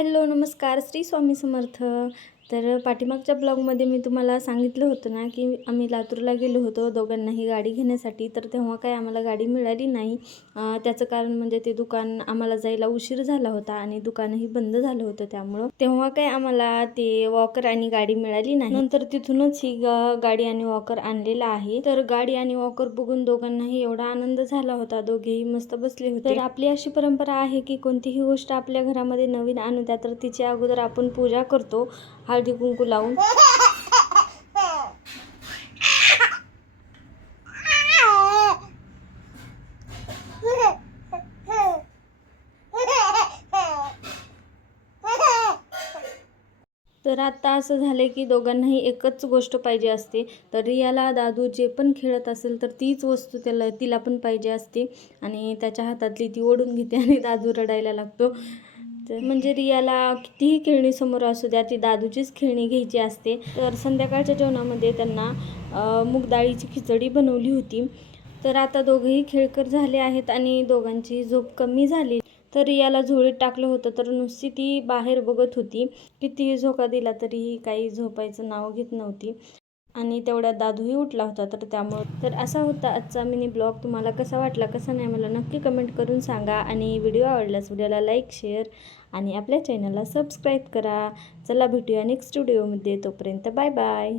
Hello नमस्कार, श्री स्वामी समर्थ. तर पाठीमागच्या ब्लॉगमध्ये मी तुम्हाला सांगितलं होतं ना की आम्ही लातूरला गेलो होतो दोघांनाही गाडी घेण्यासाठी. तर तेव्हा काय आम्हाला गाडी मिळाली नाही. त्याचं कारण म्हणजे ते दुकान आम्हाला जायला उशीर झाला होता आणि दुकानही बंद झालं होतं, त्यामुळं तेव्हा काय आम्हाला ते वॉकर आणि गाडी मिळाली नाही. नंतर तिथूनच ही गाडी आणि वॉकर आणलेला आहे. तर गाडी आणि वॉकर बघून दोघांनाही एवढा आनंद झाला होता, दोघेही मस्त बसले होते. तर आपली अशी परंपरा आहे की कोणतीही गोष्ट आपल्या घरामध्ये नवीन आणू द्या तर तिच्या अगोदर आपण पूजा करतो हळदी कुंकू लावून. तर आता असं झालं की दोघांनाही एकच गोष्ट पाहिजे असते. तर रियाला दादू जे पण खेळत असेल तर तीच वस्तू तिला पण पाहिजे असते आणि त्याच्या हातातली ती ओढून घेते आणि दादू रडायला लागतो. तर म्हणजे रियाला कितीही खेळणी समोर असू द्या ती दादूचीच खेळणी घ्यायची असते. तर संध्याकाळच्या जेवणामध्ये त्यांना मूग डाळीची खिचडी बनवली होती. तर आता दोघेही खेळकर झाले आहेत आणि दोघांची झोप कमी झाली. तर रियाला झोळीत टाकलं होतं तर नुसती ती बाहेर बघत होती. कितीही झोका दिला तरीही काही झोपायचं नाव घेत नव्हती आणि तेवढ्यात दादूही उठला होता. तर त्यामुळे तर असा होता आजचा मिनी ब्लॉग. तुम्हाला कसा वाटला कसा नाही मला नक्की कमेंट करून सांगा आणि व्हिडिओ आवडल्यास व्हिडिओला लाईक शेअर आणि आपल्या चॅनलला सबस्क्राईब करा. चला भेटूया नेक्स्ट व्हिडिओमध्ये. तोपर्यंत बाय बाय.